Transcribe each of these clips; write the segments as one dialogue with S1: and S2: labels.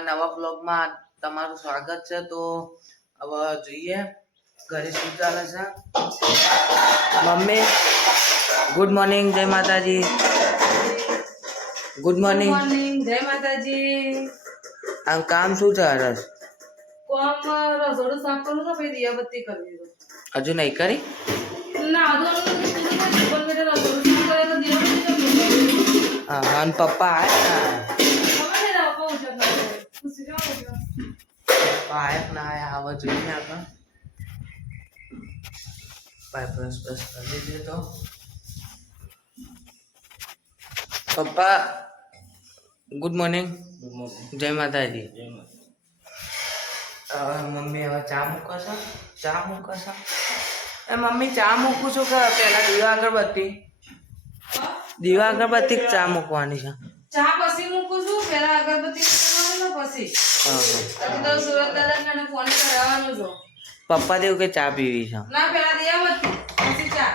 S1: નવા બ્લોગમાં તમારું સ્વાગત છે. તો હવે જોઈએ ઘરે શું ચાલે છે? મમ્મી ગુડ મોર્નિંગ જય માતાજી. Good morning.
S2: જય માતાજી.
S1: આમ કામ શું છે હરસ?
S2: કોમ રસોડું સાફ કરું તો પછી દિયાબત્તી કરવી
S1: હજુ નહીં કરી?
S2: ના હજુ અમે કીધું કે પણ મેં રસોડું સાફ કરે તો દિયાબત્તી કરવી
S1: હા હા, અને પપ્પા આયા
S2: ખબર નહીં રાવ કહું છે ના ખુશી જાઓ છો
S1: પપ્પા આયા કે ના આયા હવે જોઈએ આગળ પાઇપ બ્રશ બ્રશ કરી દીધે તો પપ્પા ગુડ મોર્નિંગ જય માતાજી. હવે મમ્મી હવે ચા મૂકો છો? ચા મૂકો છો? એ મમ્મી ચા મૂકું છું કે પેલા દીવા અગરબત્તી દીવા અગરબત્તી જ ચા મૂકવાની છે.
S2: ચા પછી મૂકું છું પેલા અગરબત્તી પછી.
S1: પપ્પા દેવું કે ચા પીવી છે.
S2: ના પેલા દિયાબત્તી પછી ચા.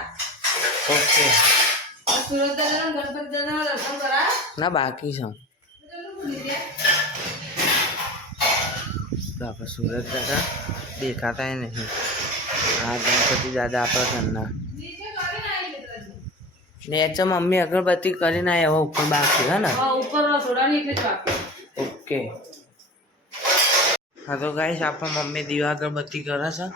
S1: ઓકે.
S2: સુરત દાદા ગણપતિ દાદા દર્શન કરાય
S1: ના બાકી છે. આપણે સુરત દાદા દેખાતા નહીં આ ગણપતિ દાદા આપણા ઘરના. ને એચ મમ્મી અગરબત્તી કરીને આવ્યા ઉપર બાકી હે ને?
S2: ઉપર
S1: ઓકે. હા, તો ગાઈશ આપણા મમ્મી દીવા અગરબત્તી કરે છે.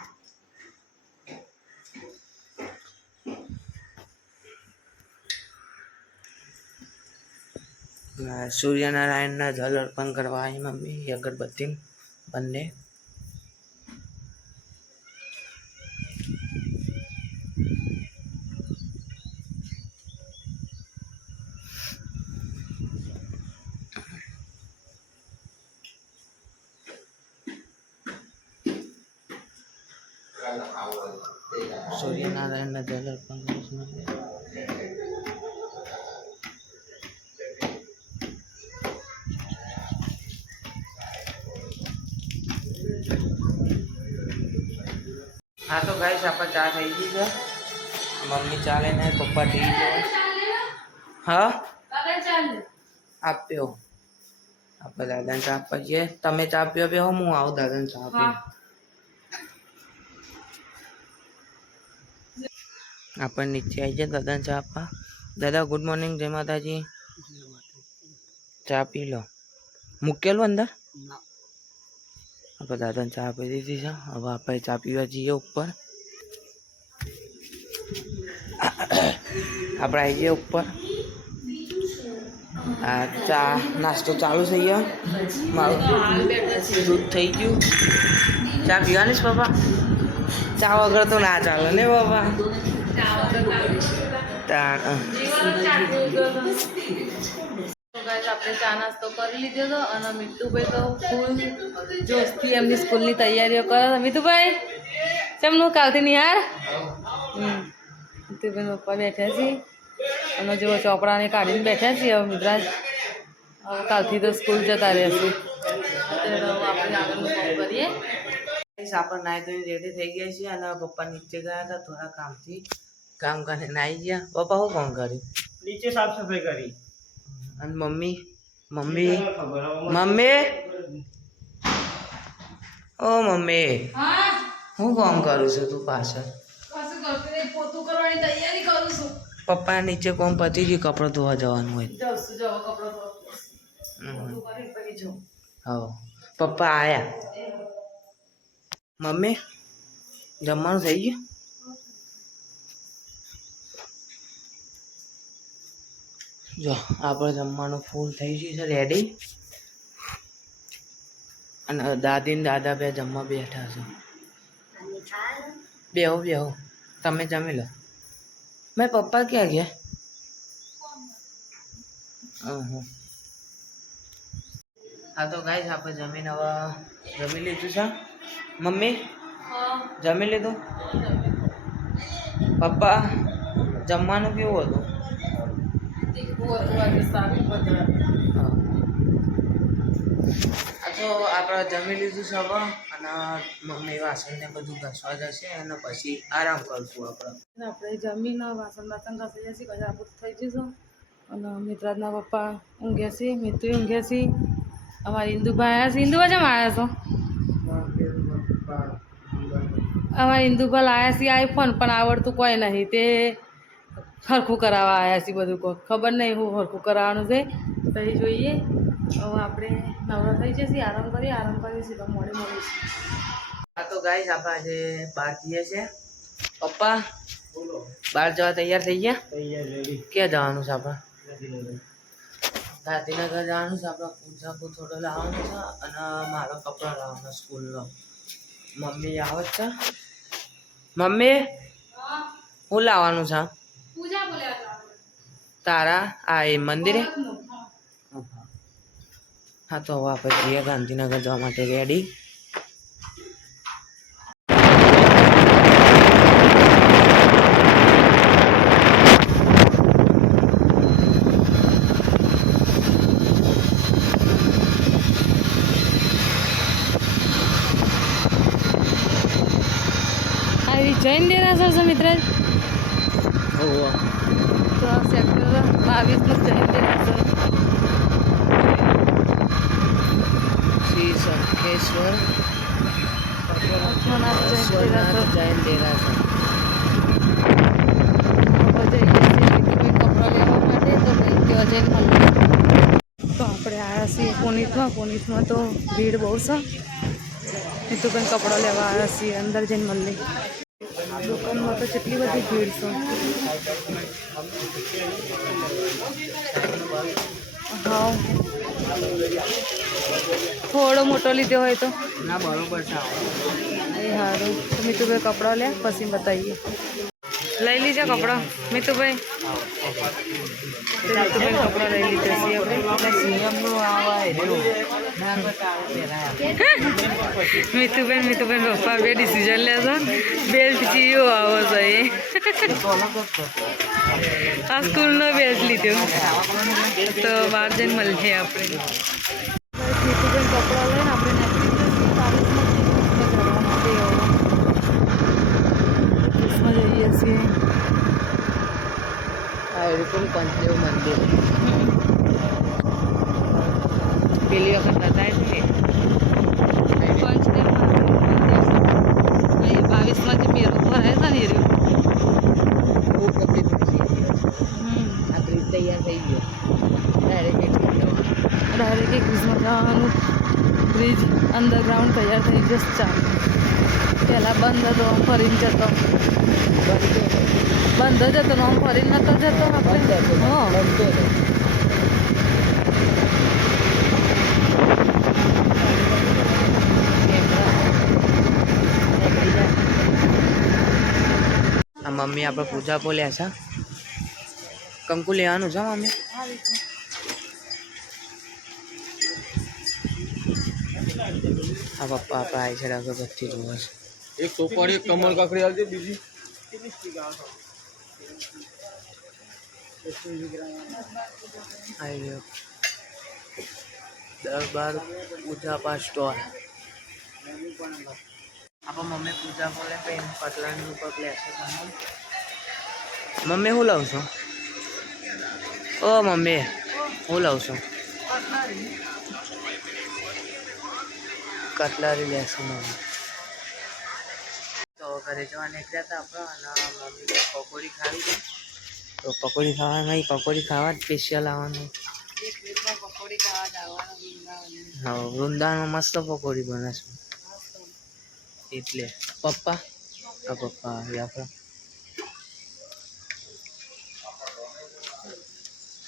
S1: સૂર્યનારાયણના જલ અર્પણ કરવા મમ્મી અગરબત્તી બંને. સૂર્યનારાયણના જલ અર્પણ કરે છે મમ્મી હા તો ગાઈસ આપણે ચા થઈ ગઈ છે મમ્મી ચાલે ને પપ્પા ટી જાય હા
S2: દાદા ચાલે
S1: આપ્યો આપણે દાદાને ચા આપવા જઈએ તમે ચા પીઓ બે હું આવું દાદાને ચા
S2: હા
S1: આપણે નીચે આવી જાય દાદાને ચા આપવા દાદા ગુડ મોર્નિંગ જય માતાજી ચા પી લો મૂકેલું અંદર આપણે દાદાને ચા આપી દીધી છે હવે આપણે ચા પીવા જઈએ ઉપર આપણે આવી જઈએ ઉપર આ ચા નાસ્તો ચાલુ થઈ ગયો મારું દૂધ થઈ ગયું ચા પીવાની છે બાપા ચા વગર તો ના ચાલે ને બાપા
S2: આપણે ચા નાસ્તો કરી લીધો હતો અને મીઠુભાઈ તો ફૂલ જોશથી એમની સ્કૂલની તૈયારીઓ કરે મીઠુભાઈ કેમનું કાલથી નિહાર? મીઠુભાઈ પપ્પા બેઠા છીએ અને જો ચોપડાને કાઢીને બેઠા છીએ હવે મિત્રાજ. હવે કાલથી તો સ્કૂલ જતા રહેશે. અત્યારે કરીએ.
S1: ગાઈસ, આપણે નાહી ધોઈને રેડી થઈ ગયા છીએ અને પપ્પા નીચે ગયા હતા થોડા કામથી કામ કરીને નાહી ગયા. પપ્પા શું કામ કર્યું?
S3: નીચે સાફ સફાઈ કરી.
S1: અને મમ્મી? મમ્મી? મમ્મી? ઓ મમ્મી
S2: હું.
S1: કામ કરું છું તું પાછળ?
S2: પાછું ઘરથી પોતું કરવાની તૈયારી કરું છું.
S1: પપ્પા નીચે કોમ પતી ગયું કપડો ધોવા જવાનું હોય? હવ. પપ્પા આયા? મમ્મી, જમવાનું થઈ ગયું? જો, આપણે જમવાનું ફૂલ થઈ ગયું છે રેડી અને દાદી ને દાદા બે જમવા બેઠા છે. બેહો બેહો. તમે જમી લો. મેં પપ્પા ક્યાં ગયા? હં, તો ગાઈસ આપણે જમીન હવે જમી લીધું છે. મમ્મી? જમી લીધું? પપ્પા જમવાનું કેવું હતું? તો આપણે જમી લીધું છે હવે અને મમ્મી વાસણને બધું ઘસવા જશે અને પછી આરામ કરશું આપણે.
S2: આપણે જમીને વાસણ વાસણ ઘસી જશે પછી આપણું થઈ જઈશું અને મિત્રાજના પપ્પા ઊંઘ્યા છે મિત્રી ઊંઘ્યા છે. અમારા ઇન્દુભાઈ આવ્યા છે. ઇન્દુભાઈ જેમ આવ્યા છો? અમારા ઇન્દુભાઈ આવ્યા છીએ આઈફોન પણ આવડતું કોઈ નહીં. તે સરખું કરાવવા આવ્યા છીએ બધું કોઈ. ખબર નહીં હું સરખું કરાવવાનું છે. તો એ જોઈએ. હવે આપણે નવરા થઈ જશે આરામ કરીએ આરામ કરીએ છીએ તો મોડે મળીશું
S1: આ તો ગાય આપણે આજે બહાર જઈએ છે. પપ્પા બહાર જવા તૈયાર થઈ ગયા? ક્યાં જવાનું છે આપણે? ગાંધીનગર જવાનું. છે આપણે પૂજાપુર થોડો લાવવાનું છે અને મારો કપડો લાવવાનો સ્કૂલનો. મમ્મી આવો છે મમ્મી? હું લાવવાનું છે તારા આ એ મંદિરે? હા. તો હવે આપણે જઈએ ગાંધીનગર જવા માટે રેડી
S2: આવી જૈન દેરાસર છે મિત્ર તો સેક્ટર બાવીસનું જૈન દેરાસર
S1: શ્રી શંખેશ્વર
S2: અશ્વનાથ જૈન દેરાસર તો આપણે આવ્યા છીએ પુનિતમાં. પુનિતમાં તો ભીડ બહુ છે. નીતુભાઈ કપડાં લેવા આવ્યા છીએ અંદર જઈને મળીએ દુકાનમાં તો કેટલી બધી ભીડ છે. હા. થોડો મોટો લીધો હોય તો.
S1: ના બરોબર છે.
S2: એ સારું તો મીતુભાઈ કપડાં લે પછી બતાવીએ. લઈ લીજો કપડાં. મીતુભાઈ. કપડાં લઈ લીધા છીએ આપણે
S1: સીએમનું આવા ના બતાવે પહેરાયા
S2: મીતુભાઈ મીતુભાઈ પપ્પા બે ડિસિઝન લેશો બેલ્ટ ચીયો આવો છે એ. આ સ્કૂલનો બેલ્ટ લીધો. તો બહાર જઈને મળીએ આપણે. કપડાં લઈને આપણે જઈએ છીએ.
S1: આ એરકમ પંચદેવ મંદિર. પેલી વખત બતાવે છે.
S2: બાવીસમાં જે મેરો ભરાય છે ને રહ્યો.
S1: બહુ છે. આ બ્રિજ તૈયાર થઈ ગયો. ડાયરેક્ટ એક
S2: ડાયરેક્ટ એક બ્રિજમાં જવાનું. બ્રિજ અંડરગ્રાઉન્ડ તૈયાર થઈ જશે ચાલુ પહેલાં બંધ હતો આમ ફરીને જતો. બંધ જ હતો આમ ફરીને નતો જતો આપણે. હા.
S1: આ મમ્મી આપણે પૂજા બોલ્યા છે. કંકુ લેવાનું છે મમ્મી? આ પપ્પા આપણે આવી છે અગરબત્તી જોવે છે
S4: એક સોપારી એક કમળ કાકડી આલજે બીજી
S1: આવી રહ્યો દરબાર પૂજા પા સ્ટોર આપણે મમ્મી પૂજા બોલે તો એનું પતલાની ઉપર લેશે તમે મમ્મી હું લઉં છું ઓ મમ્મી હું લઉં છું કટલારી લેશું મમ્મી તો ઘરે જવા નીકળ્યા હતા આપણે અને મમ્મી પકોડી ખાવી હતી તો પકોડી ખાવા નહીં પકોડી ખાવા જ સ્પેશિયલ આવવાનું.
S2: પકોડી ખાવા જવાનું વૃંદાવન
S1: હા વૃંદાવનમાં મસ્ત પકોડી બનાવશું એટલે પપ્પા? આ પપ્પા આવી આપણા.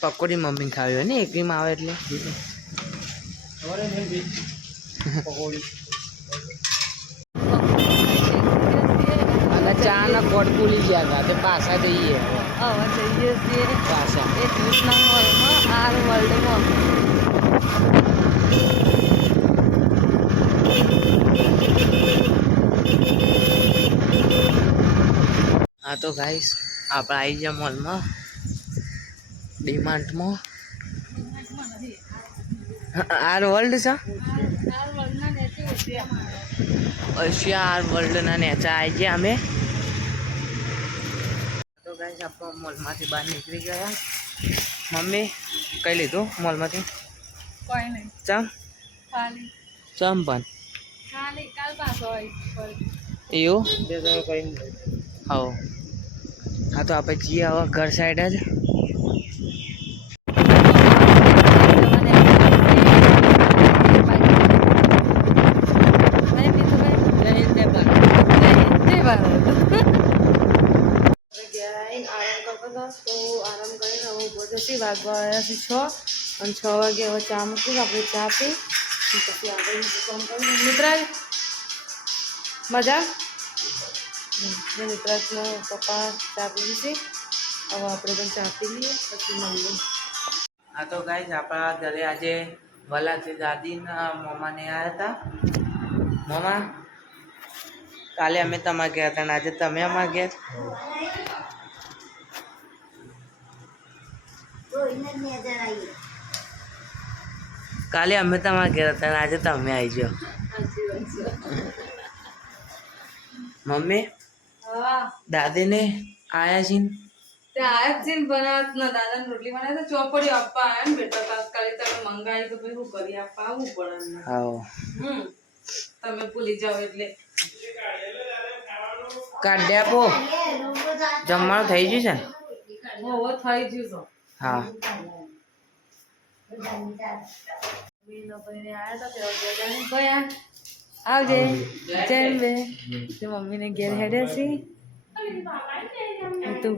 S1: પકોડી મમ્મી ખાવી હોય ને એકલીમાં આવે એટલે. અને ચા ના કોટ ગયા હતા તે પાછા જઈએ.
S2: હવે જઈએ છીએ.
S1: પાછા.
S2: એ વીસના મોલમાં આર વર્લ્ડમાં
S1: હા તો ગાઈસ આપણે આવી ગયા મોલમાં. ડીમાર્ટમાં આર વર્લ્ડ છે?
S2: આર વર્લ્ડના નીચે ઉતર્યા
S1: આર વર્લ્ડના નેચા આવી ગયા અમે. તો ગાઈસ આપણે મોલમાંથી બહાર નીકળી ગયા. મમ્મી કઈ લીધું મોલમાંથી
S2: કોઈ નહીં.
S1: ચમ?
S2: ખાલી
S1: ચમ પણ?
S2: ખાલી કાલ પાછો હોય
S1: એવું?
S3: બે હજાર કઈ
S1: હા હા તો આપણે જઈએ હવે ઘર સાઈડ જ.
S2: વાગવા આવ્યા છે. છ અને છ વાગે હવે ચા મૂકીને આપણે ચા પી. પછી આગળ કામ કરીએ. મિત્રાજ? મજા? મિત્રાજનો પપ્પા ચા પી છે. હવે આપણે પણ ચા પી લઈએ, પછી મળીએ.
S1: હા, તો ગાઈઝ આપણા ઘરે આજે વલાથી દાદીના મમ્માને આવ્યા હતા. મમ્મા કાલે અમે તમારા ગયા હતા અને આજે તમે અમારા ગયા કાલે અમે તમારા ઘેર હતા અને આજે તમે આવી જાઓ મમ્મી?
S2: હા.
S1: દાદીને આયા છે
S2: આયા છે બનાવત ના દાદાને રોટલી બનાવી તો ચોપડી આપવા આયા ને બેટા તાત્કાલિક તમે મંગાવી તો શું કરી આપવા આવવું પડે. હમ. તમે ભૂલી જાઓ એટલે.
S1: કાઢ્યા આપો. જમવાનું થઈ ગયું છે ને?
S2: થઈ ગયું તો
S1: હા.
S2: આવજે. જેમ બે તે મમ્મીને ઘેર હેડે છે. તું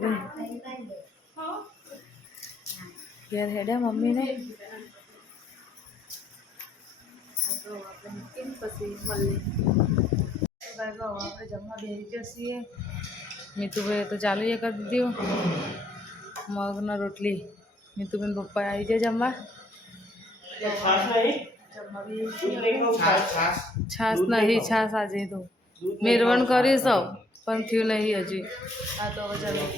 S2: ઘેર હેડે મમ્મીને. પછી મળીએ આપણે જમવા બેસી જઈએ મીતુભાઈ તો ચાલુ એ કરી દીધું. મગના રોટલી. નીતુબેન પપ્પા આવી જાય જમવા. છાસ નહીં? છાસ આજે તો. મેરવણ કરી સૌ પણ થયું નહીં હજી. આ તો જમી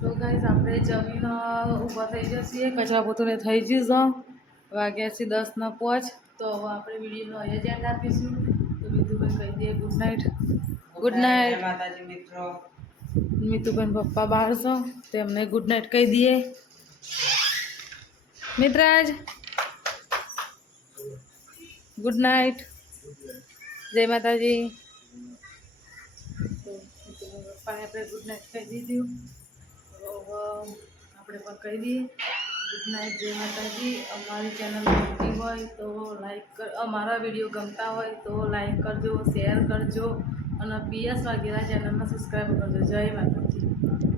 S2: તો ગાઈસ આપણે જમીન ઊભા થઈ જશે કચરા પોતુને થઈ જઈશું વાગ્યા છે દસના પોચ. તો હવે આપણે વિડીયોનો અહીંયા જ એન્ડ આપીશું. તો મીતુબેન કહી દઈએ ગુડ નાઇટ. ગુડ નાઇટ
S1: માતાજી મિત્રો.
S2: મીતુબેન પપ્પા બહાર છો તેમને ગુડ નાઇટ કહી દઈએ મિત્રાજ ગુડ નાઇટ જય માતાજી તો મીતુબેન પપ્પાને આપણે ગુડ નાઇટ કહી દીધું તો હવે આપણે પણ કહી દઈએ ગુડ નાઇટ જય માતાજી અમારી ચેનલ ગમતી હોય તો લાઈક કર અમારા વીડિયો ગમતા હોય તો લાઈક કરજો શેર કરજો અને પીએસ વાઘેલા ચેનલમાં સબસ્ક્રાઈબ કરજો. જય માતાજી.